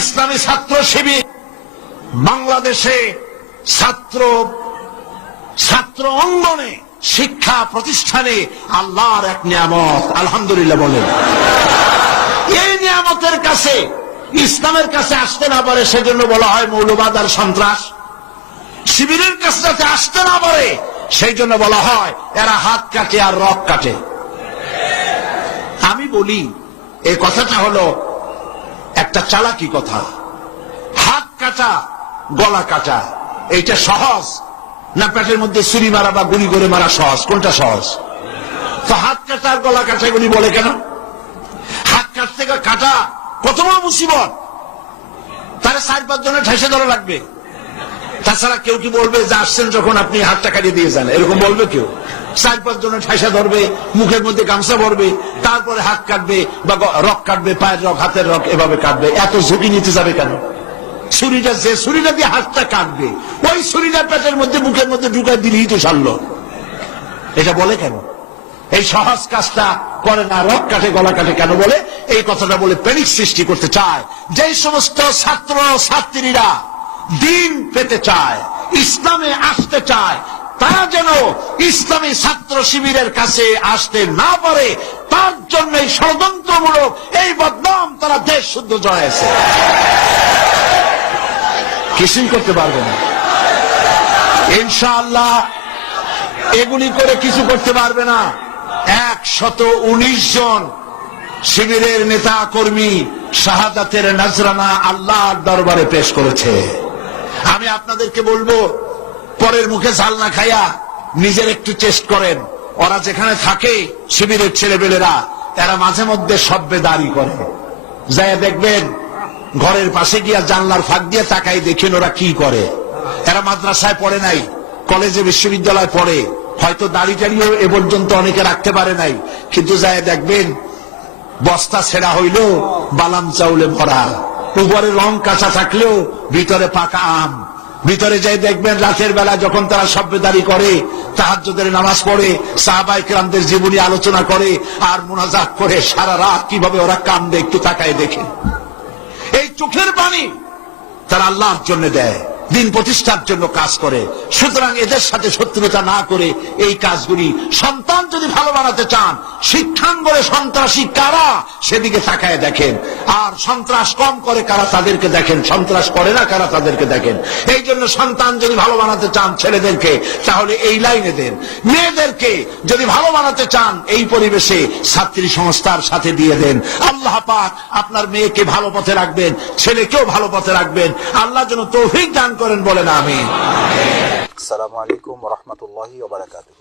ইসলামী ছাত্র শিবির বাংলাদেশে ছাত্র অঙ্গনে শিক্ষা প্রতিষ্ঠানে আল্লাহর এক নিয়ামত। আলহামদুলিল্লাহ বলেন। এই নিয়ামতের কাছে, ইসলামের কাছে আসতে না পারে সেজন্য বলা হয় মৌলবাদ আর সন্ত্রাস। শিবিরের কাছে যাতে আসতে না পারে সেই জন্য বলা হয় এরা হাত কাটে আর রক কাটে। আমি বলি এই কথাটা হলো একটা চালাকি কথা। হাত কাটা গলা কাটা এইটা সহজ না পেটের মধ্যে ছুরি মারা বা গুলি করে মারা সহজ? কোনটা সহজ? তো হাত কাটা আর গলা কাটা গুলি বলে কেন? হাত কাটতে কাটা কত বড় মুসিবত, তারা 4-5 জনের ঠেসে ধরা লাগবে। তাছাড়া কেউ কি বলবে যে আসছেন যখন আপনি হাতটা কাটিয়ে দিয়ে যান, এরকম বলবে কেউ? 4-5 জনের ঠেসা ধরবে, মুখের মধ্যে গামছা ভরবে, তারপরে হাত কাটবে বা রক কাটবে, পায়ের রক, হাতের রক, এভাবে কাটবে। এত ঝুঁকি নিতে যাবে কেন? ছুরিটা, যে ছুরিটা দিয়ে হাতটা কাটবে ওই ছুরিটা পেটের মধ্যে মুখের মধ্যে ঢুকাই দিলেই তো সারলো। এটা বলে কেন? এই সহজ কাজটা করে না, রক কাটে গলা কাটে কেন বলে? এই কথাটা বলে প্যানিক সৃষ্টি করতে চায়। যে সমস্ত ছাত্র ছাত্রীরা দিন পেতে চায়, ইসলামে আসতে চায়, তারা যেন ইসলামী ছাত্র শিবিরের কাছে আসতে না পারে তার জন্য ষড়যন্ত্রমূলক এই বদনাম তারা দেশ শুদ্ধ জড়াইছে। কিছুই করতে পারবে না ইনশাআল্লাহ। এগুলি করে কিছু করতে পারবে না। 119 জন শিবিরের নেতা কর্মী শাহাদাতের নজরানা আল্লাহর দরবারে পেশ করেছে। আমি আপনাদেরকে বলবো, পরের মুখে ঝাল না খাইয়া নিজের একটু চেষ্টা করেন। ওরা যেখানে থাকে শিবিরের ছেলেপেলেরা, এরা মাঝে মধ্যে সভ্যেদারি করে। যাই দেখবেন ঘরের পাশে গিয়া জানলার ফাঁক দিয়ে তাকাই দেখেন ওরা কি করে। এরা মাদ্রাসায় পড়ে নাই, কলেজে বিশ্ববিদ্যালয় পড়ে, হয়তো দাড়ি টাড়িও এ পর্যন্ত অনেকে রাখতে পারে নাই, কিন্তু যাই দেখবেন বস্তা ছেঁড়া হইল বালাম চাউলে ভরা, উপরে রং কাঁচা থাকলেও ভিতরে পাকা আম। ভিতরে যাই দেখবেন রাতের বেলা যখন তারা সভ্যদারি করে, তাহাজ্জুদের নামাজ পড়ে, সাহাবায়ে কেরামদের জীবনী আলোচনা করে আর মুনাজাত করে, সারা রাত কিভাবে ওরা কান্দে একটু তাকায় দেখে। এই চোখের পানি তারা আল্লাহর জন্য দেয়, দিন প্রতিষ্ঠার জন্য কাজ করে। সুতরাং এদের সাথে শত্রুতা না করে এই কাজগুলি, সন্তান যদি ভালো বানাতে চান, শিক্ষাঙ্গনে সন্ত্রাসী কারা সেদিকে তাকায় দেখেন, আর সন্ত্রাস কম করে কারা তাদেরকে দেখেন, সন্ত্রাস করে না কারা তাদেরকে দেখেন। এই জন্য সন্তান যদি ভালো বানাতে চান ছেলেদেরকে, তাহলে এই লাইনে দেন। মেয়েদেরকে যদি ভালো বানাতে চান এই পরিবেশে ছাত্রী সংস্থার সাথে দিয়ে দেন। আল্লাহ পাক আপনার মেয়েকে ভালো পথে রাখবেন, ছেলেকেও ভালো পথে রাখবেন। আল্লাহ যেন তৌফিক দান করেন, বলেন আমিন। আসসালামু আলাইকুম ওয়া রাহমাতুল্লাহি ওয়া বারাকাতুহু।